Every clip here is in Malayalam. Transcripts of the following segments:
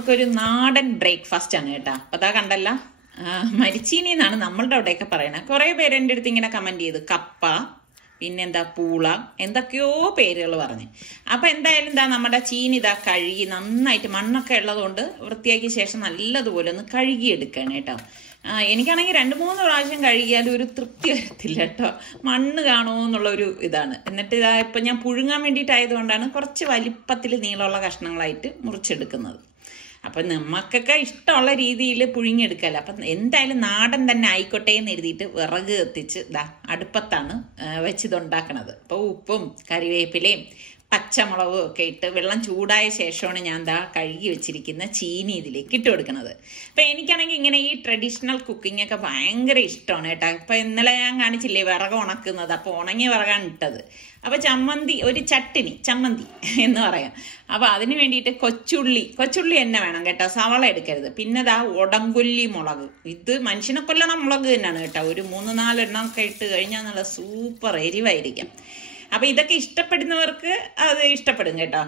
നമുക്കൊരു നാടൻ ബ്രേക്ക്ഫാസ്റ്റ് ആണ് കേട്ടോ. അപ്പൊ അതാ കണ്ടല്ല, മരിച്ചീനി എന്നാണ് നമ്മളുടെ അവിടെയൊക്കെ പറയണത്. കുറെ പേര് എൻ്റെ അടുത്ത് ഇങ്ങനെ കമന്റ് ചെയ്തു കപ്പ, പിന്നെന്താ പൂള, എന്തൊക്കെയോ പേരുകൾ പറഞ്ഞ്. അപ്പൊ എന്തായാലും ഇതാ നമ്മുടെ ചീനി ഇതാ കഴുകി നന്നായിട്ട്, മണ്ണൊക്കെ ഉള്ളതുകൊണ്ട് വൃത്തിയാക്കിയ ശേഷം നല്ലതുപോലെ ഒന്ന് കഴുകി എടുക്കണം കേട്ടോ. എനിക്കാണെങ്കിൽ 2-3 പ്രാവശ്യം കഴുകിയാലും ഒരു തൃപ്തി വരത്തില്ല കേട്ടോ, മണ്ണ് കാണുമോ എന്നുള്ളൊരു ഇതാണ്. എന്നിട്ട് ഇതാ ഇപ്പൊ ഞാൻ പുഴുങ്ങാൻ വേണ്ടിയിട്ടായതുകൊണ്ടാണ് കുറച്ച് വലിപ്പത്തിൽ നീളമുള്ള കഷ്ണങ്ങളായിട്ട് മുറിച്ചെടുക്കുന്നത്. അപ്പൊ നമുക്കൊക്കെ ഇഷ്ടമുള്ള രീതിയിൽ പുഴുങ്ങിയെടുക്കല്ലോ. അപ്പൊ എന്തായാലും നാടൻ തന്നെ ആയിക്കോട്ടെ എന്ന് എഴുതിയിട്ട് വിറക് കത്തിച്ച് ഇതാ അടുപ്പത്താണ് വെച്ചിതുണ്ടാക്കണത്. അപ്പൊ ഉപ്പും കറിവേപ്പിലയും പച്ചമുളകും ഒക്കെ ഇട്ട് വെള്ളം ചൂടായ ശേഷമാണ് ഞാൻ ദാ കഴുകി വെച്ചിരിക്കുന്ന ചീനി ഇതിലേക്ക് ഇട്ട് കൊടുക്കുന്നത്. അപ്പൊ എനിക്കാണെങ്കിൽ ഇങ്ങനെ ഈ ട്രഡീഷണൽ കുക്കിംഗ് ഒക്കെ ഭയങ്കര ഇഷ്ടമാണ് കേട്ടോ. ഇപ്പൊ ഇന്നലെ ഞാൻ കാണിച്ചില്ലേ വിറക് ഉണക്കുന്നത്, അപ്പൊ ഉണങ്ങിയ വിറകാണ് ഇട്ടത്. അപ്പൊ ചമ്മന്തി, ഒരു ചമ്മന്തി എന്ന് പറയാം. അപ്പൊ അതിന് വേണ്ടിയിട്ട് കൊച്ചുള്ളി തന്നെ വേണം കേട്ടോ, സവാള എടുക്കരുത്. പിന്നെ ദാ ഉടങ്കൊല്ലി മുളക്, ഇത് മനുഷ്യനെ കൊല്ലണ മുളക് തന്നെയാണ് കേട്ടോ. ഒരു 3-4 എണ്ണം ഒക്കെ ഇട്ട് കഴിഞ്ഞാൽ നല്ല സൂപ്പർ എരിവായിരിക്കും. അപ്പൊ ഇതൊക്കെ ഇഷ്ടപ്പെടുന്നവർക്ക് അത് ഇഷ്ടപ്പെടും കേട്ടോ.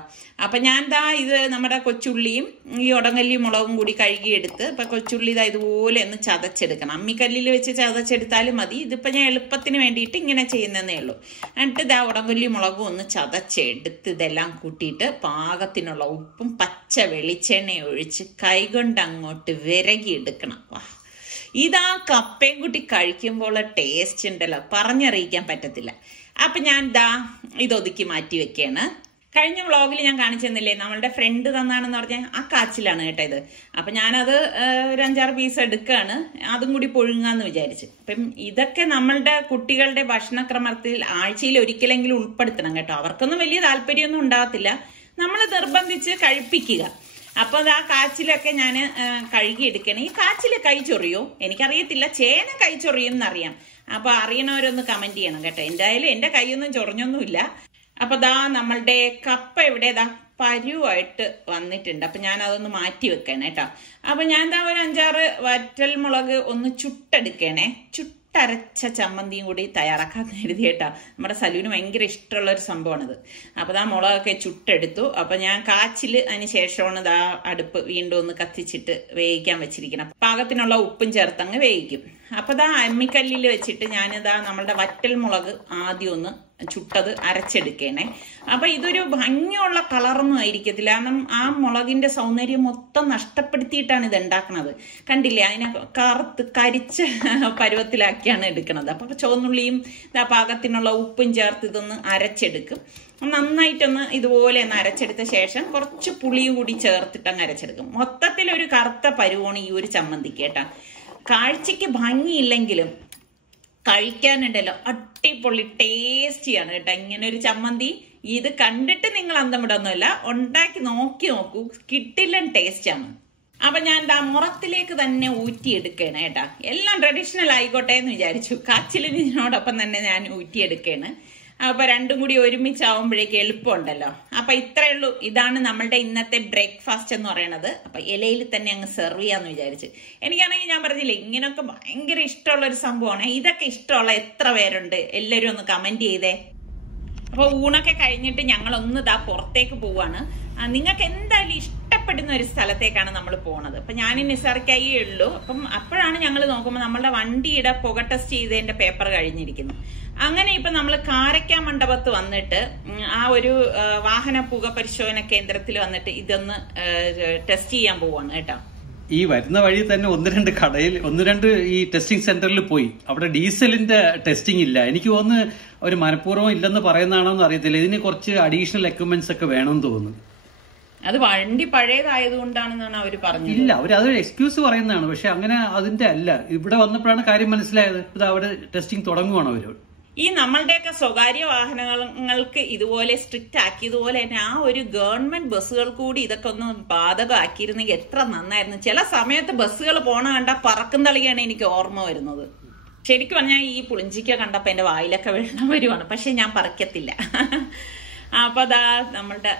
അപ്പൊ ഞാൻ ദാ ഇത് നമ്മുടെ കൊച്ചുള്ളിയും ഈ ഉടങ്ങല്ലി മുളകും കൂടി കഴുകിയെടുത്ത്, ഇപ്പൊ കൊച്ചുള്ളി ഇതാ ഇതുപോലെ ഒന്ന് ചതച്ചെടുക്കണം. അമ്മിക്കല്ലിൽ വെച്ച് ചതച്ചെടുത്താലും മതി. ഇതിപ്പോ ഞാൻ എളുപ്പത്തിന് വേണ്ടിയിട്ട് ഇങ്ങനെ ചെയ്യുന്നതേ ഉള്ളൂ. എന്നിട്ട് ഇതാ ഉടങ്ങല്ലി മുളകും ഒന്ന് ചതച്ചെടുത്ത് ഇതെല്ലാം കൂട്ടിയിട്ട് പാകത്തിനുള്ള ഉപ്പും പച്ച വെളിച്ചെണ്ണ ഒഴിച്ച് കൈകൊണ്ട് അങ്ങോട്ട് വിരകിയെടുക്കണം. വാ, ഇതാ കപ്പയും കൂട്ടി കഴിക്കുമ്പോൾ ടേസ്റ്റ് ഉണ്ടല്ലോ, പറഞ്ഞറിയിക്കാൻ പറ്റത്തില്ല. അപ്പൊ ഞാൻ ദാ ഇതൊതുക്കി മാറ്റി വെക്കാണ്. കഴിഞ്ഞ വ്ളോഗിൽ ഞാൻ കാണിച്ചു തന്നില്ലേ, നമ്മളുടെ ഫ്രണ്ട് തന്നാണെന്ന് പറഞ്ഞാൽ ആ കാച്ചിലാണ് കേട്ടോ ഇത്. അപ്പൊ ഞാനത് ഒരു 5-6 പീസ് എടുക്കുകയാണ്, അതും കൂടി പുഴുങ്ങാന്ന് വിചാരിച്ചു. അപ്പം ഇതൊക്കെ നമ്മളുടെ കുട്ടികളുടെ ഭക്ഷണക്രമത്തിൽ ആഴ്ചയിൽ ഒരിക്കലെങ്കിലും ഉൾപ്പെടുത്തണം കേട്ടോ. അവർക്കൊന്നും വലിയ താല്പര്യമൊന്നും ഉണ്ടാകത്തില്ല, നമ്മൾ നിർബന്ധിച്ച് കഴിപ്പിക്കുക. അപ്പൊ ആ കാച്ചിലൊക്കെ ഞാൻ കഴുകിയെടുക്കണം. ഈ കാച്ചില് കൈ ചൊറിയോ എനിക്കറിയത്തില്ല, ചേന കൈ ചൊറിയും എന്നറിയാം. അപ്പൊ അറിയണവരൊന്ന് കമന്റ് ചെയ്യണം കേട്ടോ. എന്തായാലും എന്റെ കൈയൊന്നും ചൊറിഞ്ഞൊന്നുമില്ല. അപ്പൊ ദാ നമ്മളുടെ കപ്പ ഇവിടേതാ പരുവായിട്ട് വന്നിട്ടുണ്ട്. അപ്പൊ ഞാൻ അതൊന്ന് മാറ്റി വെക്കണേ കേട്ടോ. അപ്പൊ ഞാൻ ദാ ഒരു 5-6 വറ്റൽ മുളക് ഒന്ന് ചുട്ടെടുക്കണേ. ചുട്ടരച്ച ചമ്മന്തിയും കൂടി തയ്യാറാക്കാന്ന് കരുതി കേട്ടോ. നമ്മുടെ സലുവിന് ഭയങ്കര ഇഷ്ടമുള്ള ഒരു സംഭവമാണിത്. അപ്പൊ ദാ മുളകൊക്കെ ചുട്ടെടുത്തു. അപ്പൊ ഞാൻ കാച്ചില് അതിന് ശേഷമാണ് ദാ അടുപ്പ് വീണ്ടും ഒന്ന് കത്തിച്ചിട്ട് വേവിക്കാൻ വെച്ചിരിക്കണം. പാകത്തിനുള്ള ഉപ്പും ചേർത്തങ്ങ് വേവിക്കും. അപ്പൊ ദാ അമ്മിക്കല്ലിൽ വെച്ചിട്ട് ഞാനിതാ നമ്മളുടെ വറ്റൽ മുളക് ആദ്യം ഒന്ന് ചുട്ടത് അരച്ചെടുക്കണേ. അപ്പൊ ഇതൊരു ഭംഗിയുള്ള കളറൊന്നും ആയിരിക്കത്തില്ല, കാരണം ആ മുളകിന്റെ സൗന്ദര്യം മൊത്തം നഷ്ടപ്പെടുത്തിയിട്ടാണ് ഇത് ഉണ്ടാക്കുന്നത്. കണ്ടില്ലേ, അതിനെ കറുത്ത് കരിച്ച പരുവത്തിലാക്കിയാണ് എടുക്കുന്നത്. അപ്പൊ ചുവന്നുള്ളിയും പാകത്തിനുള്ള ഉപ്പും ചേർത്ത് ഇതൊന്ന് അരച്ചെടുക്കും. നന്നായിട്ടൊന്ന് ഇതുപോലെ ഒന്ന് അരച്ചെടുത്ത ശേഷം കുറച്ച് പുളിയും കൂടി ചേർത്തിട്ട് അങ്ങ് അരച്ചെടുക്കും. മൊത്തത്തിൽ ഒരു കറുത്ത പരുവാണ് ഈ ഒരു ചമ്മന്തിക്ക് കേട്ടാ. കാഴ്ചക്ക് ഭംഗിയില്ലെങ്കിലും കഴിക്കാനുണ്ടല്ലോ അടിപൊളി ടേസ്റ്റിയാണ് കേട്ടോ ഇങ്ങനെ ഒരു ചമ്മന്തി. ഇത് കണ്ടിട്ട് നിങ്ങൾ അന്തം വിടൊന്നുമല്ല, ഉണ്ടാക്കി നോക്കൂ, കിട്ടില്ല ടേസ്റ്റാണ്. അപ്പൊ ഞാൻ മുറത്തിലേക്ക് തന്നെ ഊറ്റിയെടുക്കുകയാണ് കേട്ടാ. എല്ലാം ട്രഡീഷണൽ ആയിക്കോട്ടെ എന്ന് വിചാരിച്ചു. കാച്ചിലിനോടൊപ്പം തന്നെ ഞാൻ ഊറ്റിയെടുക്കുകയാണ്. അപ്പൊ രണ്ടും കൂടി ഒരുമിച്ചാവുമ്പോഴേക്ക് എളുപ്പമുണ്ടല്ലോ. അപ്പൊ ഇത്രയേ ഉള്ളൂ. ഇതാണ് നമ്മളുടെ ഇന്നത്തെ ബ്രേക്ക്ഫാസ്റ്റ് എന്ന് പറയുന്നത്. അപ്പൊ ഇലയിൽ തന്നെ അങ്ങ് സെർവ് ചെയ്യാന്ന് വിചാരിച്ചു. എനിക്കാണെങ്കിൽ ഞാൻ പറഞ്ഞില്ലേ, ഇങ്ങനെയൊക്കെ ഭയങ്കര ഇഷ്ടമുള്ള ഒരു സംഭവമാണ്. ഇതൊക്കെ ഇഷ്ടമുള്ള എത്ര പേരുണ്ട്, എല്ലാവരും ഒന്ന് കമന്റ് ചെയ്തേ. അപ്പൊ ഊണൊക്കെ കഴിഞ്ഞിട്ട് ഞങ്ങളൊന്ന് ദാ പുറത്തേക്ക് പോവാണ്. നിങ്ങൾക്ക് എന്തായാലും ഇഷ്ടപ്പെടുന്ന ഒരു സ്ഥലത്തേക്കാണ് നമ്മൾ പോണത്. അപ്പൊ ഞാൻ നിസാർക്കായേ ഉള്ളൂ. അപ്പം അപ്പോഴാണ് ഞങ്ങൾ നോക്കുമ്പോൾ നമ്മളുടെ വണ്ടിയുടെ പുക ടെസ്റ്റ് ചെയ്തതിന്റെ പേപ്പർ കഴിഞ്ഞിരിക്കുന്നു. അങ്ങനെ ഇപ്പൊ നമ്മൾ കാരക്ക മണ്ഡപത്ത് വന്നിട്ട് ആ ഒരു വാഹന പുക പരിശോധന കേന്ദ്രത്തിൽ വന്നിട്ട് ഇതൊന്ന് ടെസ്റ്റ് ചെയ്യാൻ പോവാണ് കേട്ടോ. ഈ വരുന്ന വഴി തന്നെ 1-2 കടയിൽ 1-2 ഈ ടെസ്റ്റിംഗ് സെന്ററിൽ പോയി. അവിടെ ഡീസലിന്റെ ടെസ്റ്റിംഗ് ഇല്ല. എനിക്ക് തോന്നുന്നു ഒരു മനഃപൂർവ്വം ഇല്ലെന്ന് പറയുന്നതാണോ എന്ന് അറിയത്തില്ല. ഇതിന് കുറച്ച് അഡീഷണൽ എക്യുപ്മെന്റ്സ് ഒക്കെ വേണമെന്ന് തോന്നുന്നു. അത് വണ്ടി പഴയതായതുകൊണ്ടാണെന്നാണ് അവർ പറഞ്ഞത്. ഇല്ല, അവർ അതൊരു എക്സ്ക്യൂസ് പറയുന്നതാണ്. പക്ഷെ അങ്ങനെ അതിന്റെ അല്ല. ഇവിടെ വന്നപ്പോഴാണ് കാര്യം മനസ്സിലായത്. ഇത് അവിടെ ടെസ്റ്റിംഗ് തുടങ്ങുവാണ് അവരോട്. ഈ നമ്മളുടെയൊക്കെ സ്വകാര്യ വാഹനങ്ങൾക്ക് ഇതുപോലെ സ്ട്രിക്റ്റ് ആക്കിയതുപോലെ തന്നെ ആ ഒരു ഗവൺമെന്റ് ബസ്സുകൾ കൂടി ഇതൊക്കെ ഒന്ന് ബാധകമാക്കിയിരുന്നെങ്കിൽ എത്ര നന്നായിരുന്നു. ചില സമയത്ത് ബസ്സുകൾ പോണ കണ്ട പറക്കും തളിയാണ് എനിക്ക് ഓർമ്മ വരുന്നത്. ശരിക്കും പറഞ്ഞാൽ ഈ പുളിഞ്ചിക്ക കണ്ടപ്പോ എന്റെ വായിലൊക്കെ വെള്ളം വരുവാണ്. പക്ഷെ ഞാൻ പറിക്കത്തില്ല. അപ്പൊ അതാ നമ്മളുടെ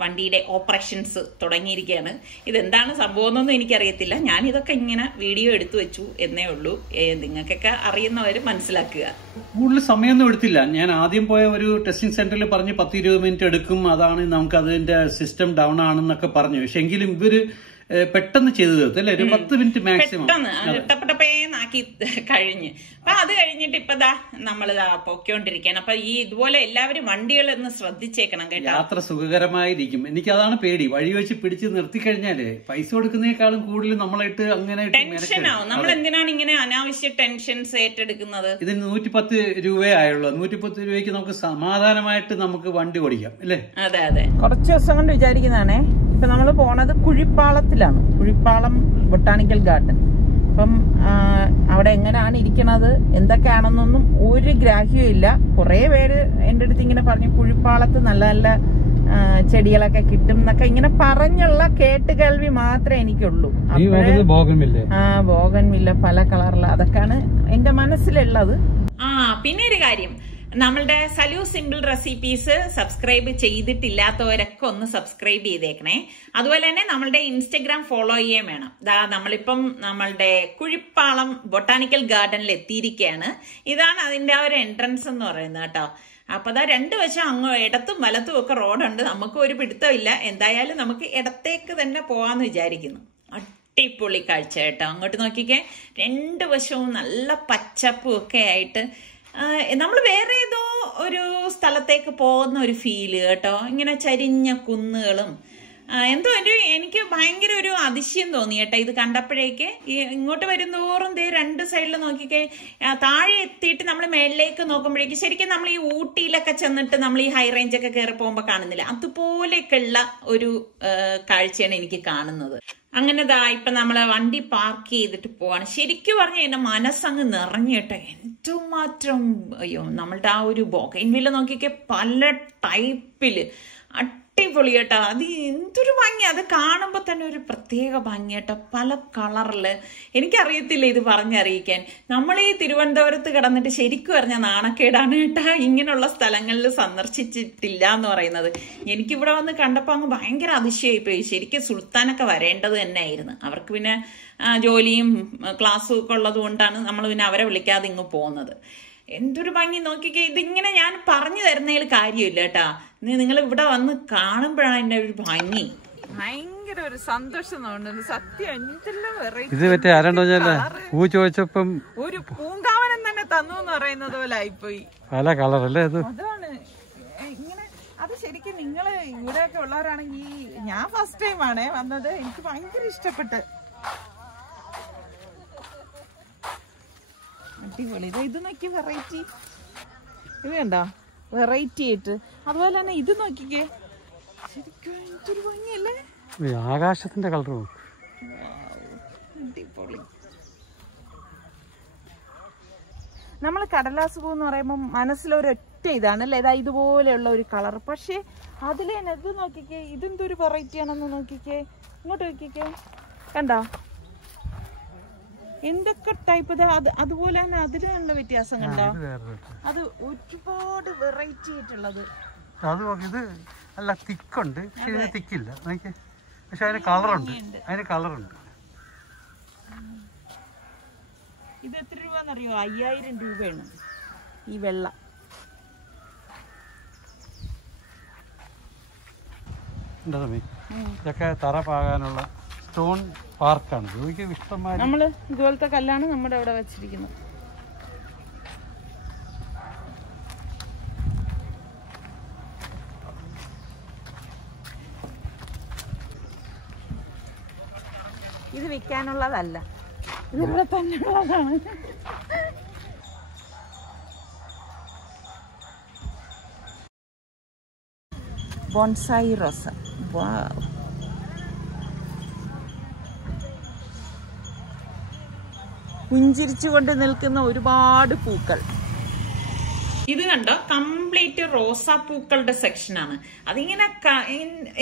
വണ്ടിയുടെ ഓപ്പറേഷൻസ് തുടങ്ങിയിരിക്കുകയാണ്. ഇതെന്താണ് സംഭവം എന്നൊന്നും എനിക്കറിയത്തില്ല. ഞാനിതൊക്കെ ഇങ്ങനെ വീഡിയോ എടുത്തു വെച്ചു എന്നേ ഉള്ളൂ. നിങ്ങൾക്കൊക്കെ അറിയുന്നവര് മനസ്സിലാക്കുക. കൂടുതൽ സമയമൊന്നും എടുത്തില്ല. ഞാൻ ആദ്യം പോയ ഒരു ടെസ്റ്റിംഗ് സെന്ററിൽ പറഞ്ഞ് 10-20 മിനിറ്റ് എടുക്കും, അതാണ് നമുക്ക് അതിന്റെ സിസ്റ്റം ഡൗൺ ആണെന്നൊക്കെ പറഞ്ഞു. പക്ഷെ എങ്കിലും ഇവര് പെട്ടെന്ന് ചെയ്തു തീർത്തു അല്ലെ, ഒരു 10 മിനിറ്റ് മാക്സിമം ടപ്പടപ്പേന്നാക്കി കഴിഞ്ഞ്. അപ്പൊ അത് കഴിഞ്ഞിട്ട് ഇപ്പതാ നമ്മളിതാ പൊക്കോണ്ടിരിക്കുകയാണ്. അപ്പൊ ഈ ഇതുപോലെ എല്ലാവരും വണ്ടികളൊന്ന് ശ്രദ്ധിച്ചേക്കണം കേട്ടോ. യാത്ര സുഖകരമായിരിക്കും. എനിക്ക് അതാണ് പേടി, വഴി വെച്ച് പിടിച്ച് നിർത്തി കഴിഞ്ഞാല് പൈസ കൊടുക്കുന്നേക്കാളും കൂടുതൽ നമ്മളായിട്ട് അങ്ങനെ ടെൻഷനാവും. നമ്മൾ എന്തിനാണ് ഇങ്ങനെ അനാവശ്യ ടെൻഷൻസ് ഏറ്റെടുക്കുന്നത്? ഇതിന് 110 രൂപയേ ആയുള്ളൂ. 110 രൂപയ്ക്ക് നമുക്ക് സമാധാനമായിട്ട് നമുക്ക് വണ്ടി ഓടിക്കാം അല്ലേ? അതെ അതെ. കുറച്ച് ദിവസം കൊണ്ട് വിചാരിക്കുന്നതാണേ. ഇപ്പൊ നമ്മൾ പോണത് കുഴിപ്പാളത്തിലാണ്, കുഴിപ്പാളം ബൊട്ടാണിക്കൽ ഗാർഡൻ. അപ്പം അവിടെ എങ്ങനെയാണ് ഇരിക്കണത് എന്തൊക്കെയാണെന്നൊന്നും ഒരു ഗ്രാഹ്യവും ഇല്ല. കുറെ പേര് എൻ്റെ അടുത്ത് ഇങ്ങനെ പറഞ്ഞു കുഴിപ്പാളത്ത് നല്ല നല്ല ചെടികളൊക്കെ കിട്ടും എന്നൊക്കെ ഇങ്ങനെ പറഞ്ഞുള്ള കേട്ടുകേൾവി മാത്രമേ എനിക്കുള്ളൂ. ബോഗൻവില്ല പല കളറിൽ, അതൊക്കെയാണ് എന്റെ മനസ്സിലുള്ളത്. പിന്നെ ഒരു കാര്യം, നമ്മളുടെ സലു സിമ്പിൾ റെസിപ്പീസ് സബ്സ്ക്രൈബ് ചെയ്തിട്ടില്ലാത്തവരൊക്കെ ഒന്ന് സബ്സ്ക്രൈബ് ചെയ്തേക്കണേ. അതുപോലെ തന്നെ നമ്മളുടെ ഇൻസ്റ്റഗ്രാം ഫോളോ ചെയ്യാൻ വേണം. നമ്മളിപ്പം നമ്മളുടെ കുഴിപ്പാളം ബൊട്ടാനിക്കൽ ഗാർഡനിൽ എത്തിയിരിക്കുകയാണ്. ഇതാണ് അതിന്റെ ആ ഒരു എൻട്രൻസ് എന്ന് പറയുന്നത് കേട്ടോ. അപ്പൊ അതാ 2 വശം ഇടത്തും വലത്തും ഒക്കെ റോഡുണ്ട്. നമുക്ക് ഒരു പിടുത്തമില്ല. എന്തായാലും നമുക്ക് ഇടത്തേക്ക് തന്നെ പോവാന്ന് വിചാരിക്കുന്നു. അടിപൊളി കാഴ്ച കേട്ടോ. അങ്ങോട്ട് നോക്കിക്കേ, 2 വശവും നല്ല പച്ചപ്പും ഒക്കെ ആയിട്ട് നമ്മൾ വേറെ ഏതോ ഒരു സ്ഥലത്തേക്ക് പോകുന്ന ഒരു ഫീല് കേട്ടോ. ഇങ്ങനെ ചരിഞ്ഞ കുന്നുകളും എന്തോ എനിക്ക് ഭയങ്കര ഒരു അതിശയം തോന്നി കേട്ടോ ഇത് കണ്ടപ്പോഴേക്ക്. ഇങ്ങോട്ട് വരുന്തോറും 2 സൈഡിൽ നോക്കിക്കേ, താഴെ എത്തിയിട്ട് നമ്മൾ മേളിലേക്ക് നോക്കുമ്പോഴേക്ക് ശരിക്കും നമ്മൾ ഈ ഊട്ടിയിലൊക്കെ ചെന്നിട്ട് നമ്മൾ ഈ ഹൈ റേഞ്ച് ഒക്കെ കയറി പോകുമ്പോൾ കാണുന്നില്ല, അതുപോലെയൊക്കെയുള്ള ഒരു കാഴ്ചയാണ് എനിക്ക് കാണുന്നത്. അങ്ങനെ ഇപ്പൊ നമ്മള് വണ്ടി പാർക്ക് ചെയ്തിട്ട് പോവാണ്. ശരിക്കും പറഞ്ഞ എന്റെ മനസ്സങ്ങ് നിറഞ്ഞിട്ടെ. എന്തുമാത്രം നമ്മളുടെ ആ ഒരു ബോഗൻവില്ല നോക്കിയൊക്കെ പല ടൈപ്പില് അടിപൊളി കേട്ടോ. അത് എന്തൊരു ഭംഗി, അത് കാണുമ്പോ തന്നെ ഒരു പ്രത്യേക ഭംഗി കേട്ടോ. പല കളറില്, എനിക്കറിയത്തില്ല ഇത് പറഞ്ഞറിയിക്കാൻ. നമ്മൾ ഈ തിരുവനന്തപുരത്ത് കിടന്നിട്ട് ശരിക്കും പറഞ്ഞ നാണക്കേടാണ് കേട്ടാ ഇങ്ങനെയുള്ള സ്ഥലങ്ങളിൽ സന്ദർശിച്ചിട്ടില്ല എന്ന് പറയുന്നത്. എനിക്കിവിടെ വന്ന് കണ്ടപ്പോ അങ്ങ് ഭയങ്കര അതിശയായി പോയി. ശരിക്കും സുൽത്താനൊക്കെ വരേണ്ടത് തന്നെ ആയിരുന്നു. അവർക്ക് പിന്നെ ജോലിയും ക്ലാസ്സും ഒക്കെ ഉള്ളത് കൊണ്ടാണ് നമ്മൾ പിന്നെ അവരെ വിളിക്കാതെ ഇങ്ങ് പോകുന്നത്. എന്തൊരു ഭംഗി നോക്കിക്കേ. ഇതിങ്ങനെ ഞാൻ പറഞ്ഞു തരുന്നതിൽ കാര്യമില്ല കേട്ടാ. നിങ്ങൾ ഇവിടെ വന്ന് കാണുമ്പോഴാണ് എന്റെ ഒരു ഭംഗി. ഭയങ്കര ഒരു സന്തോഷം തോന്നുന്നു സത്യം. എന്തെല്ലാം ചോദിച്ചപ്പം ഒരു പൂങ്കാവനം തന്നെ തന്നു എന്ന് പറയുന്നത് പോലെ ആയിപ്പോയി. പല കളറല്ലേ അത്. അതാണ് ഇങ്ങനെ. അത് ശരിക്കും നിങ്ങള് ഇവിടെയൊക്കെ ഉള്ളവരാണെങ്കിൽ, ഞാൻ ഫസ്റ്റ് ടൈം ആണേ വന്നത്, എനിക്ക് ഭയങ്കര ഇഷ്ടപ്പെട്ട്. അടിപൊളി. ഇത് നോക്കി വെറൈറ്റി, ഇത് കണ്ടോ വെറൈറ്റി ആയിട്ട്. അതുപോലെ തന്നെ ഇത് നോക്കിക്കേ, ശരിക്കും എന്തൊരു ഭംഗിയല്ലേ, ആകാശത്തിന്റെ കളറും. അടിപൊളി. നമ്മൾ കടലാസ് പൂ എന്ന് പറയുമ്പോൾ മനസ്സിലൊരൊറ്റ ഇതാണ് അല്ലേ, ഇതാ ഇതുപോലെയുള്ള ഒരു കളർ. പക്ഷെ അതിൽ തന്നെ ഇത് നോക്കിക്കേ, ഇതെന്തൊരു വെറൈറ്റി ആണെന്ന് നോക്കിക്കേ, ഇങ്ങോട്ട് നോക്കിക്കേ, കണ്ടോ എന്തൊക്കെ ടൈപ്പ്. അതുപോലെ തന്നെ അതില് നല്ല വ്യത്യാസം കണ്ടോ. അത് ഒരുപാട് വെറൈറ്റി ആയിട്ടുള്ളത്. ഇത് നല്ല തിക്കുണ്ട്, തിക്കില്ല, പക്ഷെ അതിന് കളറുണ്ട്, അതിന് കളറുണ്ട്. ഇത് എത്ര രൂപന്നറിയോ? 5000 രൂപയാണ് ഈ വെള്ള. ഇതൊക്കെ തറ പാകാനുള്ള സ്റ്റോൺ പാർക്കാണ്. ഇഷ്ടമായി നമ്മള് ഇതുപോലത്തെ കല്ലാണ് നമ്മുടെ അവിടെ വെച്ചിരിക്കുന്നത്. ഇത് വിൽക്കാനുള്ളതല്ല, ഇതിവിടെ തന്നെ ഉള്ളതാണ്. ബോൺസായി റോസ. വാവ്. പുഞ്ചിരിച്ചുകൊണ്ട് നിൽക്കുന്ന ഒരുപാട് പൂക്കൾ. ഇത് കണ്ടോ, കംപ്ലീറ്റ് റോസാപ്പൂക്കളുടെ സെക്ഷനാണ്. അതിങ്ങനെ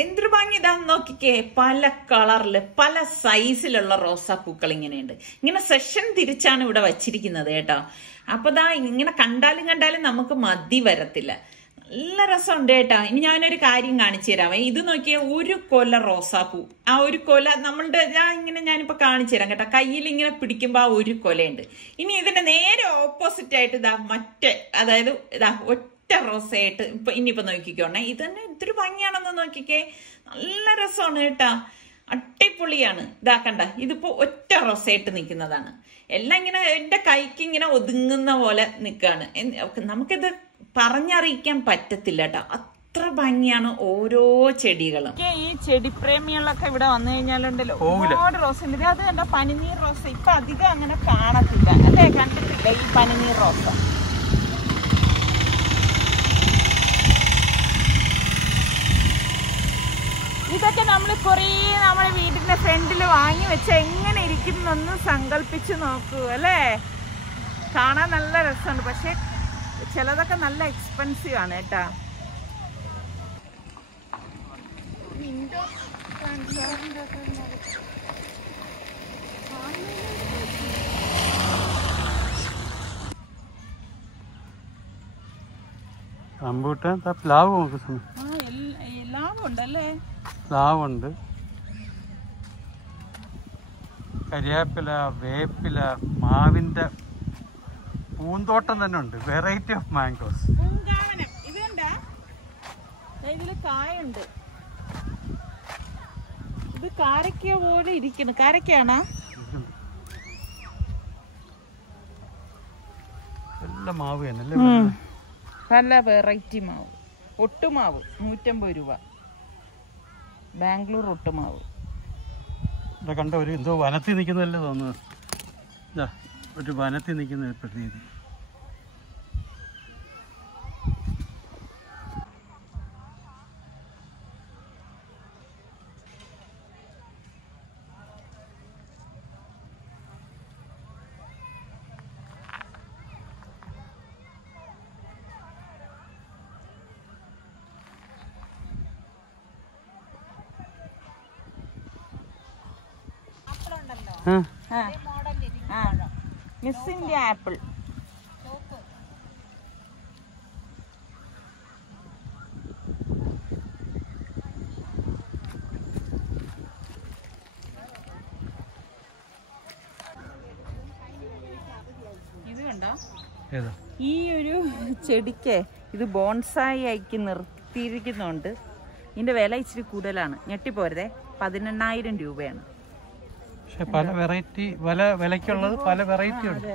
എന്തൊരു ഭംഗി. ഇതാന്ന് നോക്കിക്കേ, പല കളറില് പല സൈസിലുള്ള റോസാപ്പൂക്കൾ ഇങ്ങനെയുണ്ട്. ഇങ്ങനെ സെഷൻ തിരിച്ചാണ് ഇവിടെ വച്ചിരിക്കുന്നത് കേട്ടോ. അപ്പൊ ഇങ്ങനെ കണ്ടാലും നമുക്ക് മതി വരത്തില്ല. നല്ല രസമുണ്ട് കേട്ടോ. ഇനി ഞാനൊരു കാര്യം കാണിച്ചു തരാമേ. ഇത് നോക്കിയ ഒരു കൊല റോസാപ്പൂ, ആ ഒരു കൊല നമ്മളുടെ ഞാനിപ്പോ കാണിച്ചു തരാം കേട്ടോ. കയ്യിൽ ഇങ്ങനെ പിടിക്കുമ്പോ ആ ഒരു കൊലയുണ്ട്. ഇനി ഇതിന്റെ നേരെ ഓപ്പോസിറ്റ് ആയിട്ട് ഇതാ മറ്റേ, അതായത് ഇതാ ഒറ്റ റോസയായിട്ട് ഇനിയിപ്പോ നോക്കിക്കോണേ. ഇത് തന്നെ ഇത്തിരി ഭംഗിയാണെന്ന് നോക്കിക്കേ, നല്ല രസമാണ് കേട്ടാ, അടിപൊളിയാണ്. ഇതാക്കണ്ട, ഇതിപ്പോ ഒറ്റ റോസയായിട്ട് നിൽക്കുന്നതാണ്. എല്ലാം ഇങ്ങനെ എന്റെ കൈക്ക് ഇങ്ങനെ ഒതുങ്ങുന്ന പോലെ നിൽക്കാണ്. നമുക്കിത് പറഞ്ഞറിയിക്കാൻ പറ്റത്തില്ല കേട്ടോ, അത്ര ഭംഗിയാണ് ഓരോ ചെടികളും. ഈ ചെടി പ്രേമികളൊക്കെ ഇവിടെ വന്നു കഴിഞ്ഞാലുണ്ടല്ലോ ഒരുപാട് റോസ് ഉണ്ട്. അത് കണ്ട പനിനീർ റോസ ഇപ്പൊ അധികം അങ്ങനെ കാണത്തില്ല അല്ലേ, കണ്ടിട്ടില്ല ഈ പനിനീർ റോസ. ഇതൊക്കെ നമ്മൾ കുറേ നമ്മുടെ വീടിന്റെ ഫ്രണ്ടിൽ വാങ്ങി വെച്ച എങ്ങനെ ഇരിക്കുന്നൊന്ന് സങ്കല്പിച്ച് നോക്കൂ അല്ലേ. കാണാൻ നല്ല രസമുണ്ട്, പക്ഷെ ചിലതൊക്കെ നല്ല എക്സ്പെൻസീവ് ആണ് കേട്ടാ. റംബൂട്ടാൻ, പ്ലാവ് എല്ലാം ഉണ്ടല്ലേ. പ്ലാവുണ്ട്, കരിയാപ്പില, വേപ്പില, മാവിന്റെ പൂന്തോട്ടം തന്നെ ഉണ്ട്. Variety of mangoes. ഇതുണ്ടാ, ഇതില് കായുണ്ട്. ഇത് കാരക്ക പോലെ ഇരിക്കുന്നു. കാരക്കാണോ? എല്ലാം മാവ് തന്നെ, നല്ല വെറൈറ്റി മാവ്. ഒട്ടുമാവ് 150 രൂപ, ബാംഗ്ലൂർ ഒട്ടുമാവ്. കണ്ട ഒരു എന്തോ വനത്തിൽ നിൽക്കുന്നതല്ലേ തോന്നുന്നത്. ഒരു വനത്തിൽ നിൽക്കുന്ന പ്രതീതി. Miss India apple. ഇത് കണ്ടോ, ഈ ഒരു ചെടിക്ക് ഇത് ബോൺസായി ആക്കി നിർത്തിയിരിക്കുന്നുണ്ട്. ഇതിന്റെ വില ഇച്ചിരി കൂടുതലാണ്, ഞെട്ടിപ്പോരുതേ. 18,000 രൂപയാണ്. പല വെറൈറ്റി, പല വിലക്കുള്ളത് പല വെറൈറ്റി ഉണ്ട്.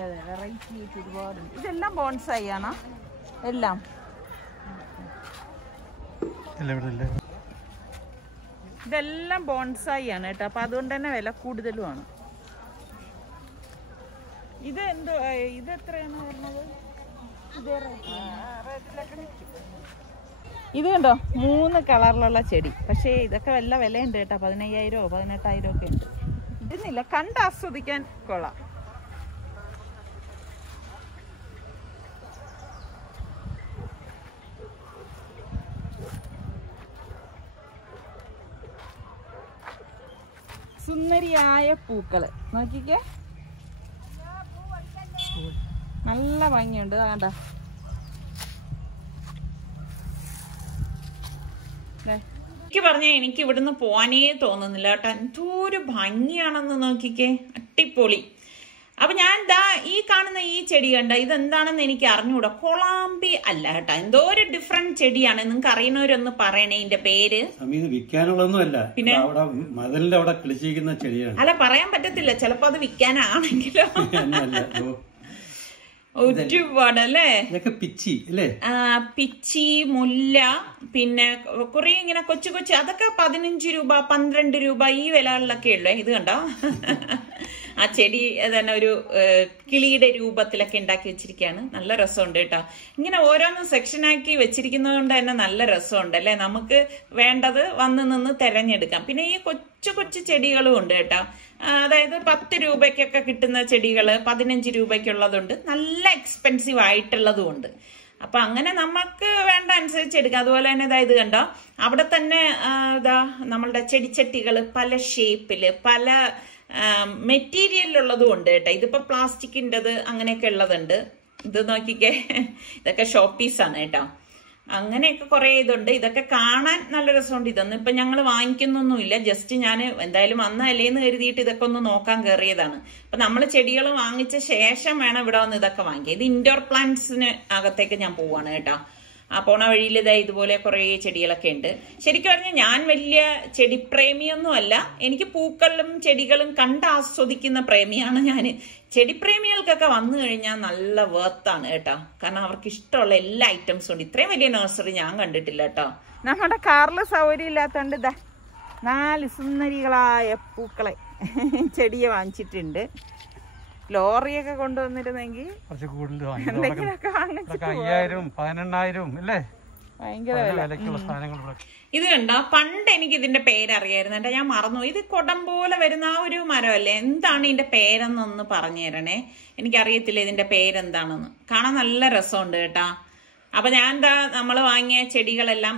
ഇതെല്ലാം ബോൺസായി ആണോ? എല്ലാം ഇതെല്ലാം ബോൺസായി ആണ് കേട്ടോ. അപ്പൊ അതുകൊണ്ട് തന്നെ വില കൂടുതലുമാണ്. ഇത് എന്തോ, ഇത് എത്രയാണ് വരുന്നത്? ഇത് കണ്ടോ, 3 കളറിലുള്ള ചെടി. പക്ഷേ ഇതൊക്കെ വല്ല വിലയുണ്ട് കേട്ടോ, 15,000 18,000 ഒക്കെ ഉണ്ട്. ഇതൊന്നുമില്ല, കണ്ട് ആസ്വദിക്കാൻ കൊള്ളാം. സുന്ദരിയായ പൂക്കള് നോക്കിക്കേ, നല്ല ഭംഗിയുണ്ട്. വേണ്ട എനിക്ക് പറഞ്ഞ എനിക്ക് ഇവിടുന്ന് പോവാനേ തോന്നുന്നില്ല കേട്ടോ. എന്തോ ഒരു ഭംഗിയാണെന്ന് നോക്കിക്കേ, അടിപൊളി. അപ്പൊ ഞാൻ ഈ കാണുന്ന ഈ ചെടി കണ്ട, ഇതെന്താണെന്ന് എനിക്ക് അറിഞ്ഞൂടാ. കൊളാമ്പി അല്ല കേട്ടോ, എന്തോ ഒരു ഡിഫറെന്റ് ചെടിയാണ്. നിങ്ങൾക്ക് അറിയുന്നവരൊന്ന് പറയണേ ഇതിന്റെ പേര്. വിൽക്കാനുള്ളതൊന്നുമല്ല, പിന്നെ മതിലിന്റെ അവിടെ കിളിച്ചിരിക്കുന്ന ചെടിയാണ്. അല്ല, പറയാൻ പറ്റത്തില്ല, ചിലപ്പോ അത് വിൽക്കാനാണെങ്കിലോ. ഒരുപാടല്ലേ. പിച്ചി അല്ലേ? പിച്ചി, മുല്ല, പിന്നെ കുറെ ഇങ്ങനെ കൊച്ചു കൊച്ചു, അതൊക്കെ 15 രൂപ 12 രൂപ ഈ വിലകളിലൊക്കെ ഉള്ളേ. ഇത് കണ്ടോ, ആ ചെടി തന്നെ ഒരു കിളിയുടെ രൂപത്തിലൊക്കെ ഉണ്ടാക്കി വെച്ചിരിക്കുകയാണ്. നല്ല രസമുണ്ട് കേട്ടോ. ഇങ്ങനെ ഓരോന്നും സെക്ഷനാക്കി വെച്ചിരിക്കുന്നത് കൊണ്ട് തന്നെ നല്ല രസമുണ്ട് അല്ലേ. നമുക്ക് വേണ്ടത് വന്ന് നിന്ന് തെരഞ്ഞെടുക്കാം. പിന്നെ ഈ കൊച്ചു കൊച്ചു ചെടികളും ഉണ്ട് കേട്ടോ. അതായത് 10 രൂപയ്ക്കൊക്കെ കിട്ടുന്ന ചെടികള് 15 രൂപയ്ക്കുള്ളതുണ്ട്, നല്ല എക്സ്പെൻസീവ് ആയിട്ടുള്ളതും ഉണ്ട്. അപ്പൊ അങ്ങനെ നമുക്ക് വേണ്ട അനുസരിച്ച് എടുക്കാം. അതുപോലെ തന്നെ ഇത് കണ്ടോ, അവിടെ തന്നെ നമ്മളുടെ ചെടിച്ചട്ടികള് പല ഷേപ്പില് പല മെറ്റീരിയലിലുള്ളതും ഉണ്ട് കേട്ടോ. ഇതിപ്പോ പ്ലാസ്റ്റിക്കിൻ്റെത് അങ്ങനെയൊക്കെ ഉള്ളതുണ്ട്. ഇത് നോക്കിക്കേ, ഇതൊക്കെ ഷോ പീസാണ് കേട്ടോ. അങ്ങനെയൊക്കെ കുറെ ഇതുണ്ട്. ഇതൊക്കെ കാണാൻ നല്ല രസമുണ്ട്. ഇതൊന്നും ഇപ്പൊ ഞങ്ങൾ വാങ്ങിക്കുന്നൊന്നുമില്ല. ജസ്റ്റ് ഞാൻ എന്തായാലും വന്നല്ലേന്ന് കരുതിയിട്ട് ഇതൊക്കെ ഒന്ന് നോക്കാൻ കയറിയതാണ്. അപ്പൊ നമ്മൾ ചെടികൾ വാങ്ങിച്ച ശേഷം വേണം ഇവിടെ വന്ന് ഇതൊക്കെ വാങ്ങിക്കുക. ഇത് ഇൻഡോർ പ്ലാന്റ്സിന് അകത്തേക്ക് ഞാൻ പോവാണ് കേട്ടോ. ആ പോണ വഴിയിൽ ഇതാ ഇതുപോലെ കുറെ ചെടികളൊക്കെ ഉണ്ട്. ശരിക്കും പറഞ്ഞാൽ ഞാൻ വലിയ ചെടിപ്രേമിയൊന്നും അല്ല. എനിക്ക് പൂക്കളും ചെടികളും കണ്ട് ആസ്വദിക്കുന്ന പ്രേമിയാണ് ഞാൻ. ചെടിപ്രേമികൾക്കൊക്കെ വന്നു കഴിഞ്ഞാൽ നല്ല വേർത്താണ് കേട്ടോ. കാരണം അവർക്ക് ഇഷ്ടമുള്ള എല്ലാ ഐറ്റംസും ഉണ്ട്. ഇത്രയും വലിയ നഴ്സറി ഞാൻ കണ്ടിട്ടില്ല കേട്ടോ. നമ്മുടെ കാറിൽ സൗകര്യം ഇല്ലാത്തതുകൊണ്ട് ഇതാ 4 സുന്ദരികളായ പൂക്കളെ ചെടിയെ വാങ്ങിച്ചിട്ടുണ്ട്. ലോറിയൊക്കെ കൊണ്ടുവന്നിരുന്നെങ്കിൽ എന്തെങ്കിലുമൊക്കെ വാങ്ങിച്ചിട്ട് 5,000-18,000 അല്ലേ, ഭയങ്കര വില. ഇത് കണ്ടോ, പണ്ട് എനിക്ക് ഇതിന്റെ പേരറിയായിരുന്നു കേട്ടോ, ഞാൻ മറന്നു. ഇത് കുടം പോലെ വരുന്ന ആ ഒരു മരമല്ലേ, എന്താണ് ഇതിന്റെ പേരെന്നൊന്ന് പറഞ്ഞു തരണേ. എനിക്കറിയത്തില്ല ഇതിന്റെ പേരെന്താണെന്ന്. കാണാൻ നല്ല രസമുണ്ട് കേട്ടാ. അപ്പൊ ഞാൻ എന്താ നമ്മൾ വാങ്ങിയ ചെടികളെല്ലാം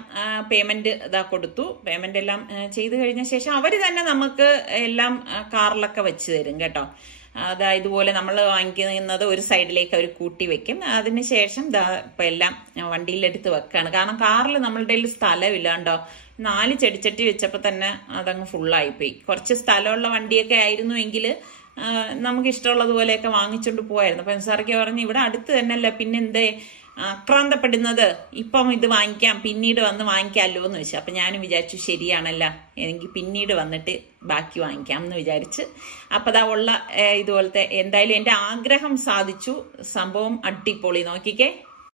പേയ്മെന്റ് ഇതാ കൊടുത്തു. പേയ്മെന്റ് എല്ലാം ചെയ്തു കഴിഞ്ഞ ശേഷം അവര് തന്നെ നമുക്ക് എല്ലാം കാറിലൊക്കെ വെച്ച് തരും കേട്ടോ. അതാ ഇതുപോലെ നമ്മൾ വാങ്ങിക്കുന്നത് ഒരു സൈഡിലേക്ക് അവർ കൂട്ടി വെക്കും. അതിനുശേഷം ഇപ്പൊ എല്ലാം വണ്ടിയിലെടുത്ത് വെക്കാണ്. കാരണം കാറിൽ നമ്മളുടെ സ്ഥലമില്ല കേട്ടോ. 4 ചെടിച്ചട്ടി വെച്ചപ്പോ തന്നെ അതങ്ങ് ഫുള്ളായിപ്പോയി. കുറച്ച് സ്ഥലമുള്ള വണ്ടിയൊക്കെ ആയിരുന്നു എങ്കിൽ നമുക്ക് ഇഷ്ടമുള്ളതുപോലെയൊക്കെ വാങ്ങിച്ചോണ്ട് പോവായിരുന്നു. അപ്പൊ സാറൊക്കെ പറഞ്ഞു ഇവിടെ അടുത്ത് തന്നെയല്ല, പിന്നെ എന്തേ ആക്രാന്തപ്പെടുന്നത്, ഇപ്പം ഇത് വാങ്ങിക്കാം പിന്നീട് വന്ന് വാങ്ങിക്കാമല്ലോ എന്ന് വെച്ചു. അപ്പൊ ഞാനും വിചാരിച്ചു ശരിയാണല്ല, എനിക്ക് പിന്നീട് വന്നിട്ട് ബാക്കി വാങ്ങിക്കാം എന്ന് വിചാരിച്ച്. അപ്പൊ അതാ ഉള്ള ഇതുപോലത്തെ എന്തായാലും എന്റെ ആഗ്രഹം സാധിച്ചു. സംഭവം അടിപൊളി. നോക്കിക്കേ,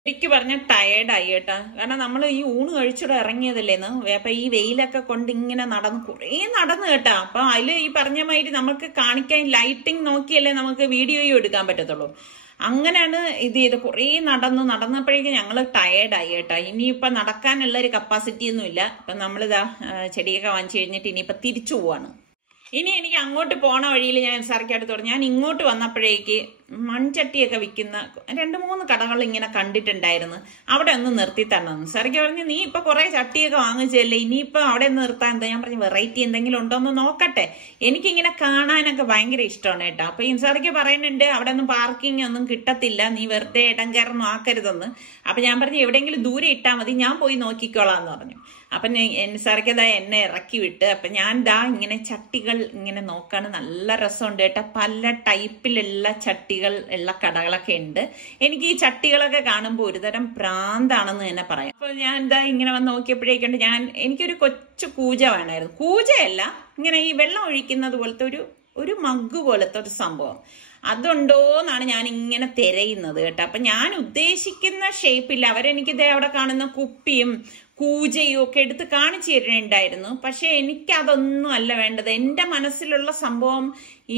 എനിക്ക് പറഞ്ഞ ടയേർഡായി കേട്ടാ. കാരണം നമ്മൾ ഈ ഊണ് കഴിച്ചിട്ട് ഇറങ്ങിയതല്ലേന്ന്. അപ്പൊ ഈ വെയിലൊക്കെ കൊണ്ട് ഇങ്ങനെ കുറേ നടന്നു കേട്ടാ. അപ്പൊ അതില് ഈ പറഞ്ഞ മാതിരി നമുക്ക് കാണിക്കാൻ ലൈറ്റിംഗ് നോക്കിയല്ലേ നമുക്ക് വീഡിയോയും എടുക്കാൻ പറ്റത്തുള്ളൂ. അങ്ങനെയാണ് ഇത് ചെയ്ത് കുറേ നടന്നപ്പോഴേക്കും ഞങ്ങൾ ടയേർഡായി കേട്ടോ. ഇനിയിപ്പൊ നടക്കാനുള്ള ഒരു കപ്പാസിറ്റി ഒന്നും ഇല്ല. അപ്പൊ നമ്മളിതാ ചെടിയൊക്കെ വാങ്ങിച്ചു കഴിഞ്ഞിട്ട് ഇനിയിപ്പൊ തിരിച്ചു പോവാണ്. ഇനി എനിക്ക് അങ്ങോട്ട് പോണ വഴിയിൽ ഞാൻ സാറിക്കടുത്ത് പറഞ്ഞു, ഞാൻ ഇങ്ങോട്ട് വന്നപ്പോഴേക്ക് മൺചട്ടിയൊക്കെ വിൽക്കുന്ന 2-3 കടകൾ ഇങ്ങനെ കണ്ടിട്ടുണ്ടായിരുന്നു. അവിടെ ഒന്ന് നിർത്തി തരണം. സാറിക്ക് പറഞ്ഞു നീ ഇപ്പൊ കുറെ ചട്ടിയൊക്കെ വാങ്ങിച്ചല്ലേ, ഇനിയിപ്പൊ അവിടെ ഒന്ന് നിർത്താൻ എന്താ? ഞാൻ പറഞ്ഞു വെറൈറ്റി എന്തെങ്കിലും ഉണ്ടോ എന്ന് നോക്കട്ടെ. എനിക്കിങ്ങനെ കാണാനൊക്കെ ഭയങ്കര ഇഷ്ടമാണ് കേട്ടോ. അപ്പൊ ഇൻസാറിക്ക് പറയുന്നുണ്ട് അവിടെ ഒന്നും പാർക്കിംഗ് ഒന്നും കിട്ടത്തില്ല, നീ വെറുതെ ഇടം കയറൊന്നും ആക്കരുതെന്ന്. അപ്പൊ ഞാൻ പറഞ്ഞു എവിടെയെങ്കിലും ദൂരെ ഇട്ടാൽ മതി, ഞാൻ പോയി നോക്കിക്കോളാന്ന് പറഞ്ഞു. അപ്പൊ സാറിക്കതാ എന്നെ ഇറക്കി വിട്ട്. അപ്പൊ ഞാൻ ഇങ്ങനെ ചട്ടികൾ ഇങ്ങനെ നോക്കാണ്. നല്ല രസമുണ്ട് കേട്ടോ. പല ടൈപ്പിലുള്ള ചട്ടികൾ ഉള്ള കടകളൊക്കെ ഉണ്ട്. എനിക്ക് ഈ ചട്ടികളൊക്കെ കാണുമ്പോൾ ഒരുതരം പ്രാന്താണെന്ന് തന്നെ പറയാം. അപ്പൊ ഞാൻ ഇങ്ങനെ വന്ന് നോക്കിയപ്പോഴേക്കുണ്ട് എനിക്കൊരു കൊച്ചു കൂജ വേണമായിരുന്നു. കൂജയല്ല, ഇങ്ങനെ ഈ വെള്ളം ഒഴിക്കുന്നത് പോലത്തെ ഒരു മഗ് പോലത്തെ ഒരു സംഭവം അതുണ്ടോന്നാണ് ഞാൻ ഇങ്ങനെ തിരയുന്നത് കേട്ടോ. അപ്പൊ ഞാൻ ഉദ്ദേശിക്കുന്ന ഷേപ്പില്ല. അവരെനിക്കിതേ അവിടെ കാണുന്ന കുപ്പിയും കൂജയും ഒക്കെ എടുത്ത് കാണിച്ചു തരുന്നുണ്ടായിരുന്നു. പക്ഷെ എനിക്കതൊന്നും അല്ല വേണ്ടത്. എന്റെ മനസ്സിലുള്ള സംഭവം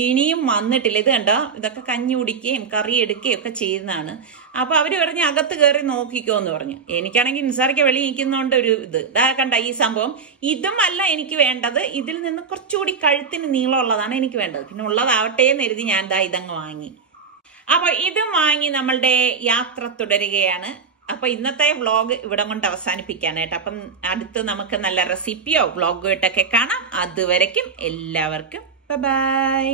ഇനിയും വന്നിട്ടില്ല. ഇത് കണ്ടോ, ഇതൊക്കെ കഞ്ഞി കുടിക്കുകയും കറി എടുക്കുകയും ഒക്കെ ചെയ്യുന്നതാണ്. അപ്പൊ അവര് പറഞ്ഞ് അകത്ത് കയറി നോക്കിക്കോ എന്ന് പറഞ്ഞു. എനിക്കാണെങ്കിൽ നിസാറിക്ക് വെളി നിൽക്കുന്നോണ്ട് ഒരു ഇതാ കണ്ട ഈ സംഭവം. ഇതും അല്ല എനിക്ക് വേണ്ടത്, ഇതിൽ നിന്ന് കുറച്ചുകൂടി കഴുത്തിന് നീളമുള്ളതാണ് എനിക്ക് വേണ്ടത്. പിന്നെ ഉള്ളതാവട്ടെ എന്ന് കരുതി ഞാൻ ഇതങ്ങ് വാങ്ങി. അപ്പൊ ഇതും വാങ്ങി നമ്മളുടെ യാത്ര തുടരുകയാണ്. അപ്പൊ ഇന്നത്തെ വ്ളോഗ് ഇവിടെ കൊണ്ട് അവസാനിപ്പിക്കാനായിട്ട്. അപ്പം അടുത്ത് നമുക്ക് നല്ല റെസിപ്പിയോ വ്ളോഗോ ഇട്ടൊക്കെ കാണാം. അതുവരയ്ക്കും എല്ലാവർക്കും ബൈ.